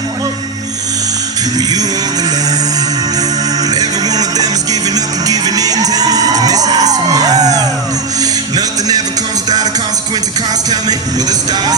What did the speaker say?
You hold the line when every one of them is giving up and giving in. Tell me, in this house of mine, nothing ever comes without a consequence. And cost, tell me, will it stop?